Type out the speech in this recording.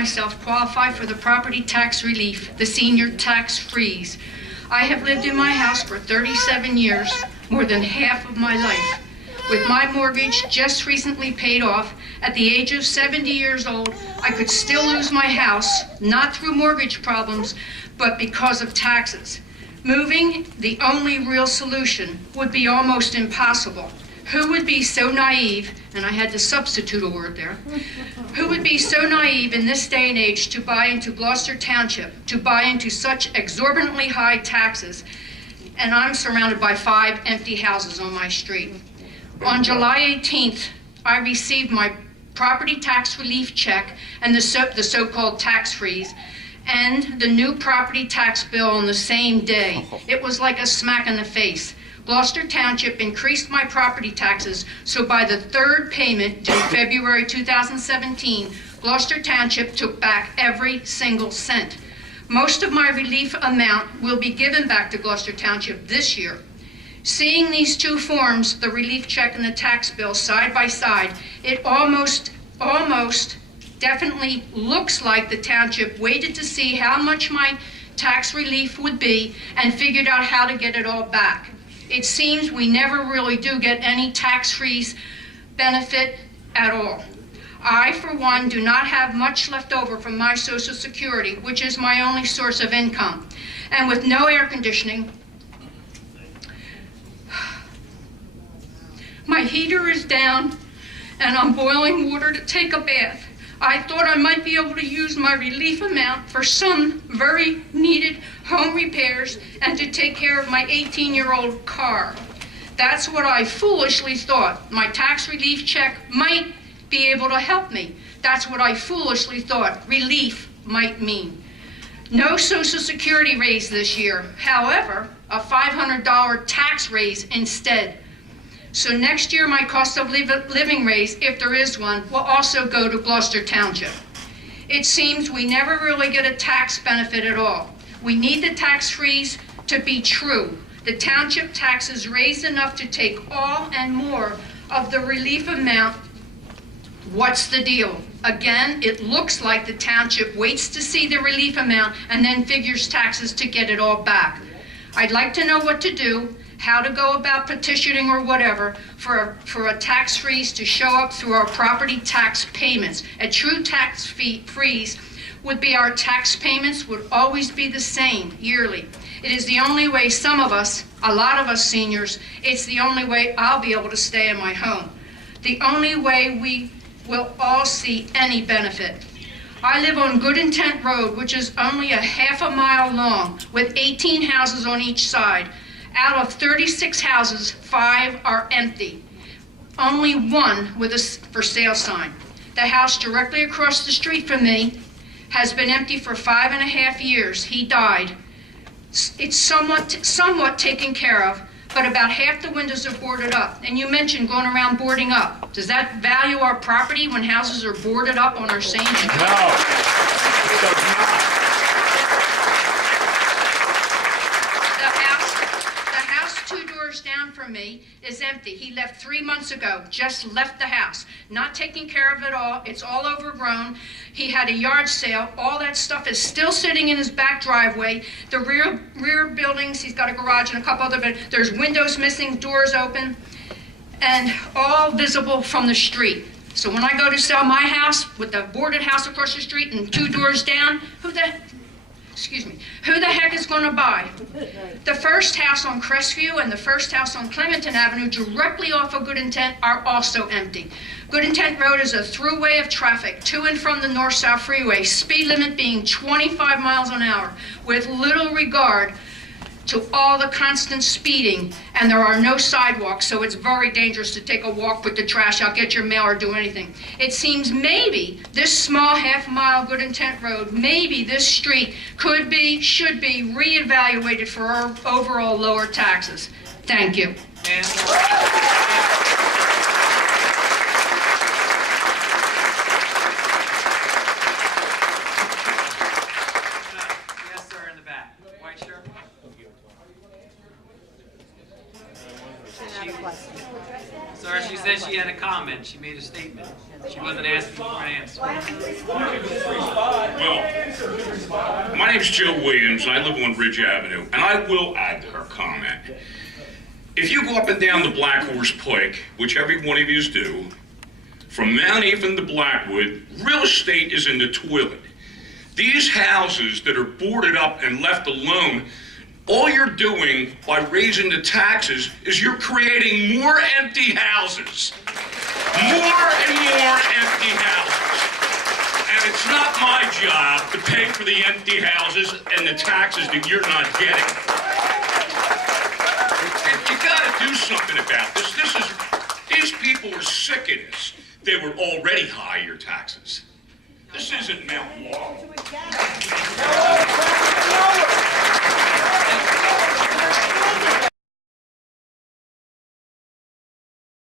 myself qualify for the property tax relief, the senior tax freeze. I have lived in my house for 37 years, more than half of my life. With my mortgage just recently paid off, at the age of 70 years old, I could still lose my house, not through mortgage problems, but because of taxes. Moving, the only real solution, would be almost impossible. Who would be so naive, and I had to substitute a word there, who would be so naive in this day and age to buy into Gloucester Township, to buy into such exorbitantly high taxes? And I'm surrounded by 5 empty houses on my street. On July 18th, I received my property tax relief check and the so-called tax freeze, and the new property tax bill on the same day. It was like a smack in the face. Gloucester Township increased my property taxes, so by the 3rd payment due February 2017, Gloucester Township took back every single cent. Most of my relief amount will be given back to Gloucester Township this year. Seeing these two forms, the relief check and the tax bill, side by side, it almost definitely looks like the township waited to see how much my tax relief would be and figured out how to get it all back. It seems we never really do get any tax freeze benefit at all. I, for one, do not have much left over from my Social Security, which is my only source of income. And with no air conditioning, my heater is down and I'm boiling water to take a bath. I thought I might be able to use my relief amount for some very needed home repairs and to take care of my 18-year-old car. That's what I foolishly thought. My tax relief check might be able to help me. That's what I foolishly thought relief might mean. No Social Security raise this year. However, a $500 tax raise instead. So next year, my cost of living raise, if there is one, will also go to Gloucester Township. It seems we never really get a tax benefit at all. We need the tax freeze to be true. The township tax is raised enough to take all and more of the relief amount. What's the deal? Again, it looks like the township waits to see the relief amount and then figures taxes to get it all back. I'd like to know what to do, how to go about petitioning or whatever for a tax freeze to show up through our property tax payments. A true tax freeze would be our tax payments would always be the same yearly. It is the only way some of us, a lot of us seniors, it's the only way I'll be able to stay in my home. The only way we will all see any benefit. I live on Good Intent Road, which is only a half a mile long, with 18 houses on each side. Out of 36 houses, 5 are empty. Only one with a for sale sign. The house directly across the street from me has been empty for 5.5 years. He died. It's somewhat taken care of, but about half the windows are boarded up. And you mentioned going around boarding up. Does that value our property when houses are boarded up on our same street? No, it does not. The house 2 doors down from me is empty. He left 3 months ago, just left the house. Not taking care of it all. It's all overgrown. He had a yard sale. All that stuff is still sitting in his back driveway. The rear buildings, he's got a garage and a couple other, but there's windows missing, doors open, and all visible from the street. So when I go to sell my house with the boarded house across the street and 2 doors down, who the heck is going to buy? The first house on Crestview and the first house on Clementon Avenue, directly off of Good Intent, are also empty. Good Intent Road is a throughway of traffic to and from the north-south freeway, speed limit being 25 miles an hour, with little regard to all the constant speeding, and there are no sidewalks, so it's very dangerous to take a walk, put the trash out, get your mail, or do anything. It seems maybe this small half-mile Good Intent Road, maybe this street should be reevaluated for our overall lower taxes. Thank you. Yes, sir, in the back. White shirt. Sir, she said she had a comment. She made a statement. She wasn't asking for an answer. Well, my name's Joe Williams, and I live on Ridge Avenue, and I will add to her comment. If you go up and down the Black Horse Pike, which every one of yous do, from Mount Avon to Blackwood, real estate is in the toilet. These houses that are boarded up and left alone, all you're doing by raising the taxes is you're creating more empty houses. More and more empty houses. And it's not my job to pay for the empty houses and the taxes that you're not getting. You gotta do something about this. These people are sick of this. They were already high, your taxes. This isn't Mount Laurel.